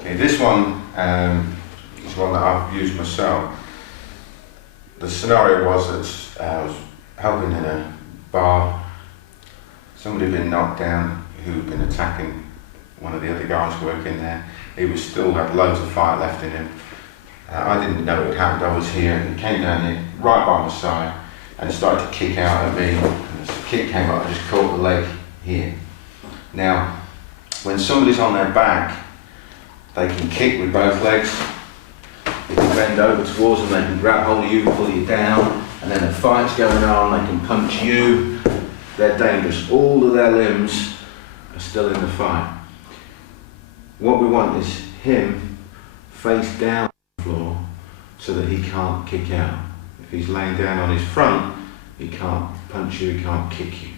Okay, this one is one that I've used myself. The scenario was that I was helping in a bar. Somebody had been knocked down who'd been attacking one of the other guys working there. He was still had loads of fire left in him. I didn't know it had happened. I was here, and he came down here right by my side and started to kick out at me. And as the kick came up, I just caught the leg here. Now, when somebody's on their back, they can kick with both legs. If you bend over towards them, they can grab hold of you, pull you down, and then the fight's going on, they can punch you. They're dangerous. All of their limbs are still in the fight. What we want is him face down on the floor so that he can't kick out. If he's laying down on his front, he can't punch you, he can't kick you.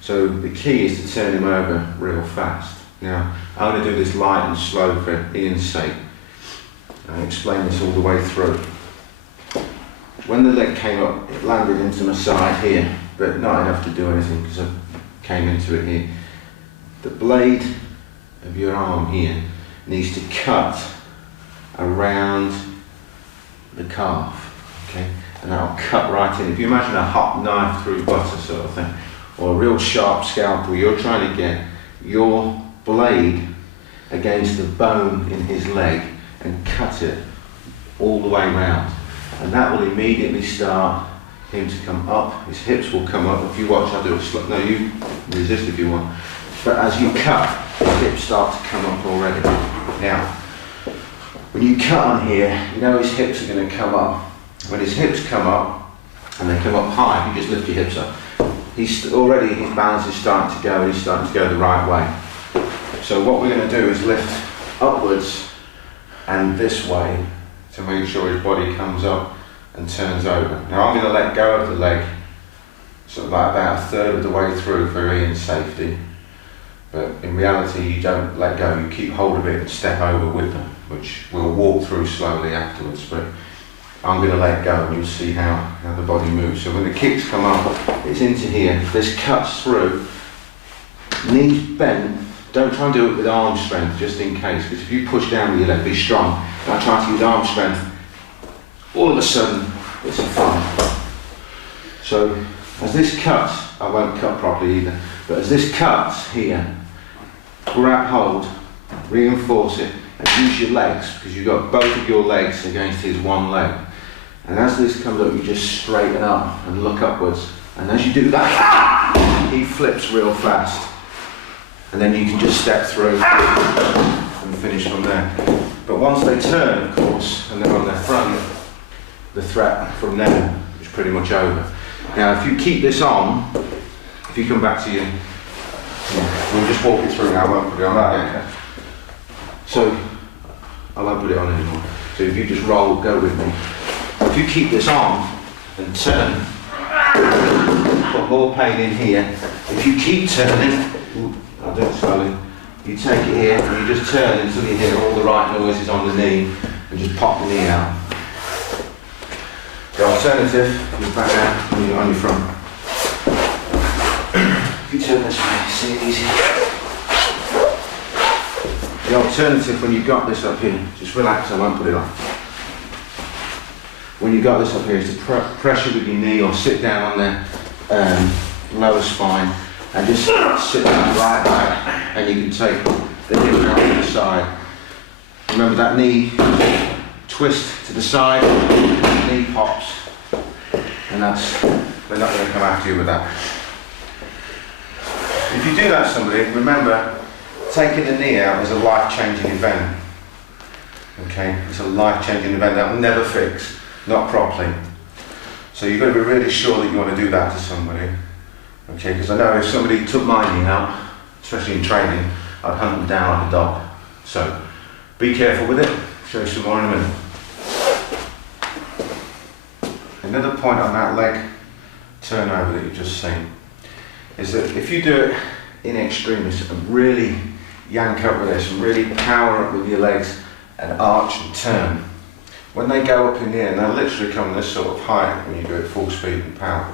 So the key is to turn him over real fast. Now, I'm going to do this light and slow for Ian's sake. I'll explain this all the way through. When the leg came up, it landed into my side here, but not enough to do anything because I came into it here. The blade of your arm here needs to cut around the calf, okay? And that'll cut right in. If you imagine a hot knife through butter sort of thing, or a real sharp scalpel, you're trying to get your blade against the bone in his leg and cut it all the way round. And that will immediately start him to come up. His hips will come up. If you watch, I'll do a slow. No, you resist if you want. But as you cut, his hips start to come up already. Now, when you cut on here, you know his hips are going to come up. When his hips come up, and they come up high, you just lift your hips up. He's already, his balance is starting to go, he's starting to go the right way. So what we're going to do is lift upwards and this way to make sure his body comes up and turns over. Now I'm going to let go of the leg sort of like about a third of the way through for Ian's safety. But in reality you don't let go, you keep hold of it and step over with them, which we'll walk through slowly afterwards. But I'm going to let go and you'll see how the body moves. So when the kicks come up, it's into here. This cuts through. Knees bent. Don't try and do it with arm strength, just in case. Because if you push down with your leg, be strong. And I try to use arm strength. All of a sudden, it's a fight. So as this cuts, I won't cut properly either. But as this cuts here, grab hold, reinforce it, and use your legs, because you've got both of your legs against his one leg. And as this comes up, you just straighten up and look upwards. And as you do that, he flips real fast. And then you can just step through and finish from there. But once they turn, of course, and they're on their front, the threat from there is pretty much over. Now, if you keep this on, if you come back to you, we'll just walk it through now, I won't put it on that yet. So, I won't put it on anymore. So if you just roll, go with me. If you keep this on and turn, put more pain in here. If you keep turning, I'll do it slowly. You take it here and you just turn until you hear all the right noises on the knee and just pop the knee out. The alternative, you're back down and you're on your front. If you turn this way, see it easy. The alternative when you've got this up here, just relax, I won't put it on. When you've got this up here is to pressure with your knee or sit down on the lower spine and just sit down right back, and you can take the hip out to the side. Remember that knee twist to the side, knee pops, and they're not going to come after you with that. If you do that to somebody, remember, taking the knee out is a life-changing event. Okay, it's a life-changing event that will never fix, not properly. So you've got to be really sure that you want to do that to somebody. Okay, because I know if somebody took my knee out, especially in training, I'd hunt them down like a dog. So be careful with it. Show you some more in a minute. Another point on that leg turnover that you've just seen is that if you do it in extremis and really yank up with this and really power up with your legs and arch and turn, when they go up in the air, and they'll literally come this sort of height when you do it full speed and power.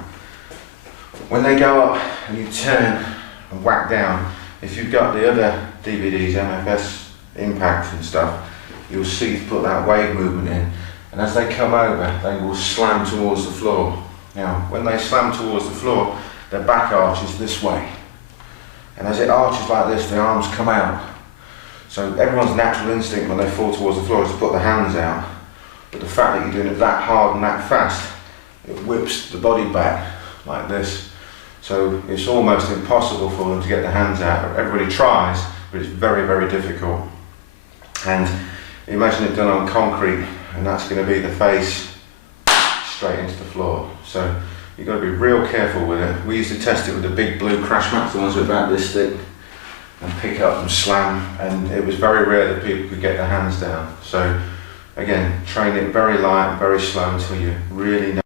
When they go up and you turn and whack down, if you've got the other DVDs, MFS impact and stuff, you'll see to put that wave movement in. And as they come over, they will slam towards the floor. Now, when they slam towards the floor, their back arches this way. And as it arches like this, the arms come out. So everyone's natural instinct when they fall towards the floor is to put the hands out. But the fact that you're doing it that hard and that fast, it whips the body back like this. So it's almost impossible for them to get their hands out. Everybody tries, but it's very, very difficult. And imagine it done on concrete, and that's going to be the face straight into the floor. So you've got to be real careful with it. We used to test it with the big blue crash mats, the ones with about this thick, and pick up and slam, and it was very rare that people could get their hands down. So again, train it very light, very slow until you really know